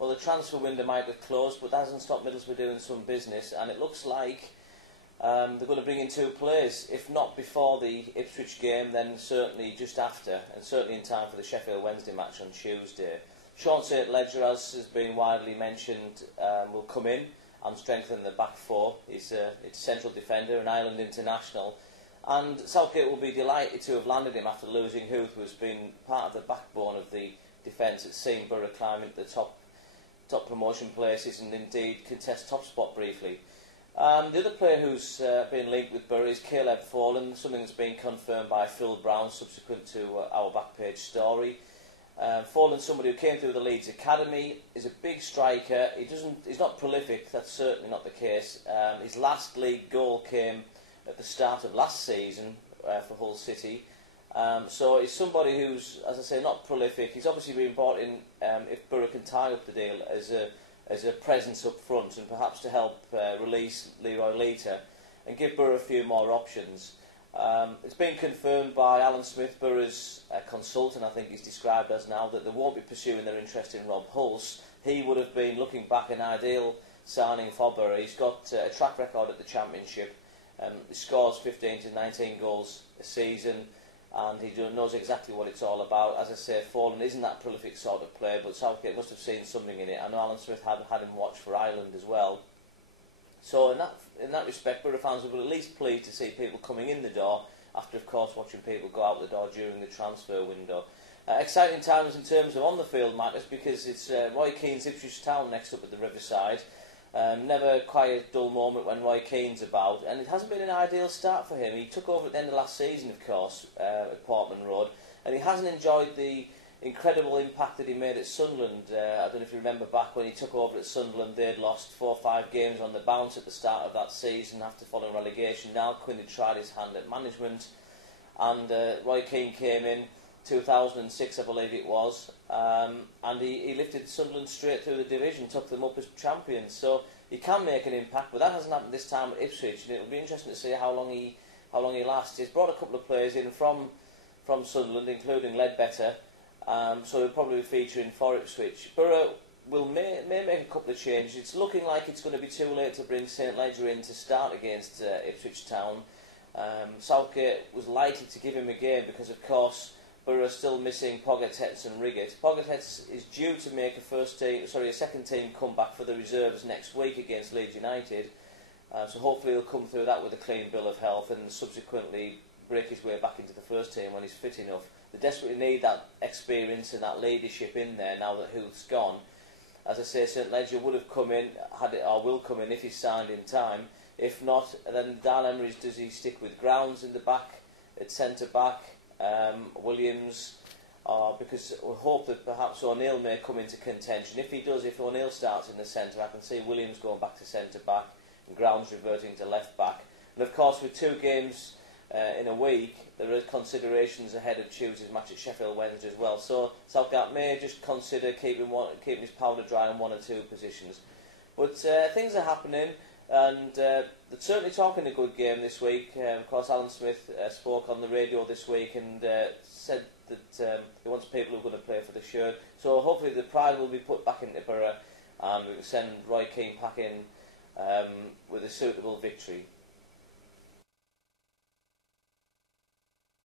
well, the transfer window might have closed, but that hasn't stopped Middlesbrough doing some business, and it looks like they're going to bring in 2 players. If not before the Ipswich game, then certainly just after, and certainly in time for the Sheffield Wednesday match on Tuesday. Sean St Ledger, as has been widely mentioned, will come in and strengthen the back 4. He's a central defender, an Ireland international, and Southgate will be delighted to have landed him after losing Huth, who's been part of the backbone of the defence at seen Boro climb into the top promotion places and indeed contest top spot briefly. The other player who's been linked with Boro is Caleb Folan, something that's been confirmed by Phil Brown subsequent to our back page story. Folan's somebody who came through the Leeds Academy, is a big striker. He's not prolific, that's certainly not the case. His last league goal came at the start of last season for Hull City. So he's somebody who's, as I say, not prolific. He's obviously been brought in if Boro can tie up the deal as a presence up front and perhaps to help release Leroy Leiter and give Boro a few more options. It's been confirmed by Alan Smith, Boro's consultant, I think he's described as now, that they won't be pursuing their interest in Rob Hulse. He would have been, looking back, an ideal signing for Boro. He's got a track record at the Championship. He scores 15 to 19 goals a season, and he knows exactly what it's all about. As I say, Folan isn't that prolific sort of player, but Southgate must have seen something in it. I know Alan Smith had him watched for Ireland as well. So in that respect, Boro fans will be at least pleased to see people coming in the door after, of course, watching people go out the door during the transfer window. Exciting times in terms of on-the-field matters, because it's Roy Keane's Ipswich Town next up at the Riverside. Never quite a dull moment when Roy Keane's about, and it hasn't been an ideal start for him. He took over at the end of last season, of course, at Portman Road, and he hasn't enjoyed the incredible impact that he made at Sunderland. I don't know if you remember back when he took over at Sunderland, they'd lost 4 or 5 games on the bounce at the start of that season after following relegation. Now Quinn had tried his hand at management, and Roy Keane came in 2006, I believe it was, and he lifted Sunderland straight through the division, took them up as champions. So he can make an impact, but that hasn't happened this time at Ipswich, and it'll be interesting to see how long he lasts. He's brought a couple of players in from Sunderland, including Ledbetter, so he'll probably be featuring for Ipswich. Boro may make a couple of changes. It's looking like it's going to be too late to bring St Ledger in to start against Ipswich Town. Southgate was likely to give him a game because, of course, Boro are still missing Pogatetz and Riggett. Pogatetz is due to make a second team comeback for the reserves next week against Leeds United. So hopefully he'll come through that with a clean bill of health and subsequently break his way back into the first team when he's fit enough. They desperately need that experience and that leadership in there now that Huth's gone. As I say, St Ledger would have come in, will come in if he's signed in time. If not, then the dilemma is, does he stick with Grounds in the back, at centre-back, Williams, because we hope that perhaps O'Neill may come into contention. If he does, if O'Neill starts in the centre, I can see Williams going back to centre-back and Grounds reverting to left-back. And of course, with 2 games in a week, there are considerations ahead of Tuesday's match at Sheffield Wednesday as well. So Southgate may just consider keeping his powder dry in 1 or 2 positions. But things are happening, and they're certainly talking a good game this week. Of course, Alan Smith spoke on the radio this week and said that he wants people who are going to play for the shirt. So hopefully the pride will be put back into Boro, and we can send Roy Keane back in with a suitable victory.